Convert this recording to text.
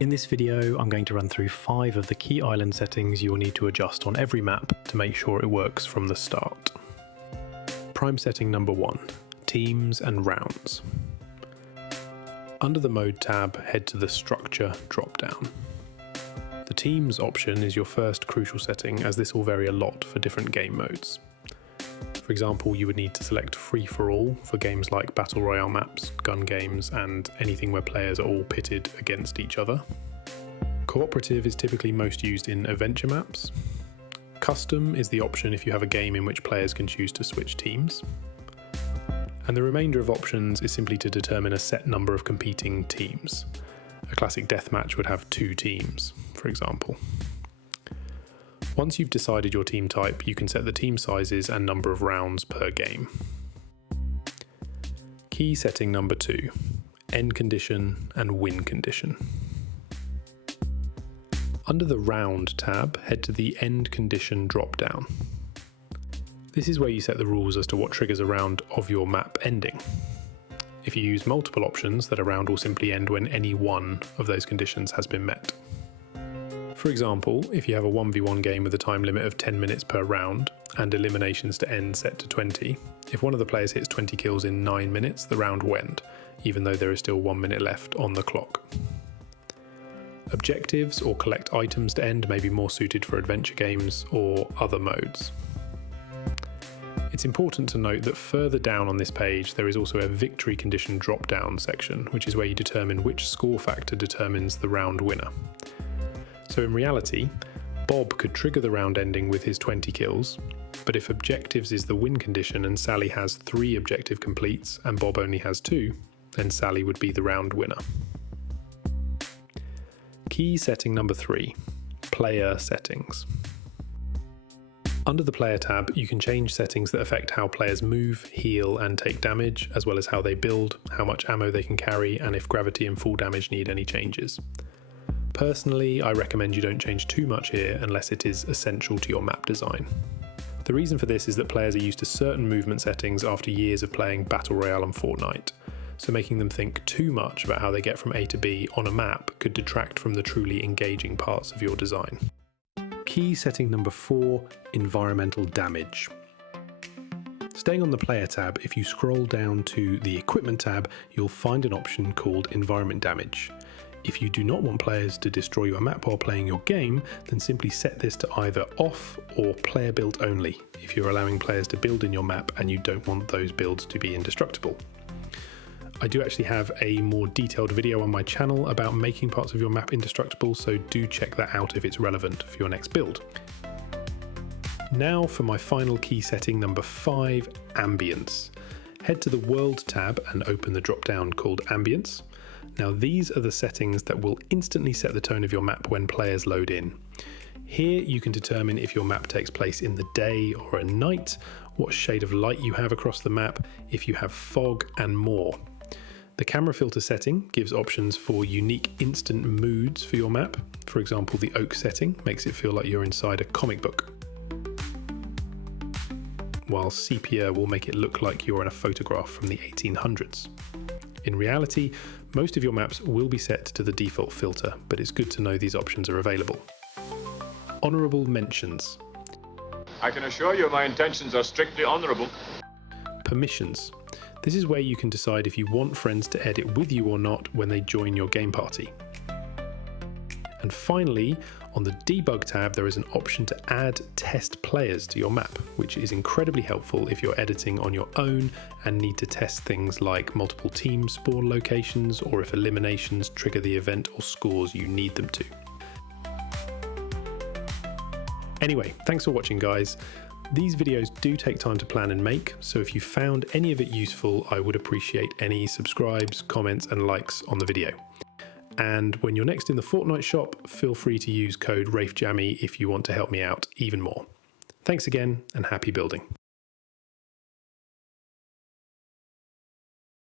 In this video, I'm going to run through 5 of the key island settings you will need to adjust on every map to make sure it works from the start. Prime setting number 1, Teams and Rounds. Under the Mode tab, head to the Structure drop-down. The Teams option is your first crucial setting, as this will vary a lot for different game modes. For example, you would need to select free-for-all for games like Battle Royale maps, gun games, and anything where players are all pitted against each other. Cooperative is typically most used in adventure maps. Custom is the option if you have a game in which players can choose to switch teams. And the remainder of options is simply to determine a set number of competing teams. A classic deathmatch would have 2 teams, for example. Once you've decided your team type, you can set the team sizes and number of rounds per game. Key setting number 2, End condition and Win condition. Under the Round tab, head to the End condition drop-down. This is where you set the rules as to what triggers a round of your map ending. If you use multiple options, that a round will simply end when any one of those conditions has been met. For example, if you have a 1v1 game with a time limit of 10 minutes per round and eliminations to end set to 20, if one of the players hits 20 kills in 9 minutes, the round will end, even though there is still 1 minute left on the clock. Objectives or collect items to end may be more suited for adventure games or other modes. It's important to note that further down on this page there is also a victory condition drop-down section, which is where you determine which score factor determines the round winner. So in reality, Bob could trigger the round ending with his 20 kills, but if objectives is the win condition and Sally has 3 objective completes and Bob only has 2, then Sally would be the round winner. Key setting number 3, Player settings. Under the Player tab, you can change settings that affect how players move, heal and take damage, as well as how they build, how much ammo they can carry, and if gravity and fall damage need any changes. Personally, I recommend you don't change too much here unless it is essential to your map design. The reason for this is that players are used to certain movement settings after years of playing Battle Royale and Fortnite, so making them think too much about how they get from A to B on a map could detract from the truly engaging parts of your design. Key setting number 4, Environmental damage. Staying on the Player tab, if you scroll down to the Equipment tab, you'll find an option called Environment damage. If you do not want players to destroy your map while playing your game, then simply set this to either off or player build only, if you're allowing players to build in your map and you don't want those builds to be indestructible. I do actually have a more detailed video on my channel about making parts of your map indestructible, so do check that out if it's relevant for your next build. Now for my final key setting number 5, Ambience. Head to the World tab and open the drop-down called Ambience. Now these are the settings that will instantly set the tone of your map when players load in. Here you can determine if your map takes place in the day or at night, what shade of light you have across the map, if you have fog, and more. The camera filter setting gives options for unique instant moods for your map. For example, the oak setting makes it feel like you're inside a comic book, while sepia will make it look like you're in a photograph from the 1800s. In reality, most of your maps will be set to the default filter, but it's good to know these options are available. Honourable mentions. I can assure you my intentions are strictly honourable. Permissions. This is where you can decide if you want friends to edit with you or not when they join your game party. And finally, on the Debug tab, there is an option to add test players to your map, which is incredibly helpful if you're editing on your own and need to test things like multiple team spawn locations, or if eliminations trigger the event or scores you need them to. Anyway, thanks for watching, guys. These videos do take time to plan and make, so if you found any of it useful, I would appreciate any subscribes, comments and likes on the video. And when you're next in the Fortnite shop, feel free to use code RAFEJAMMY if you want to help me out even more. Thanks again, and happy building.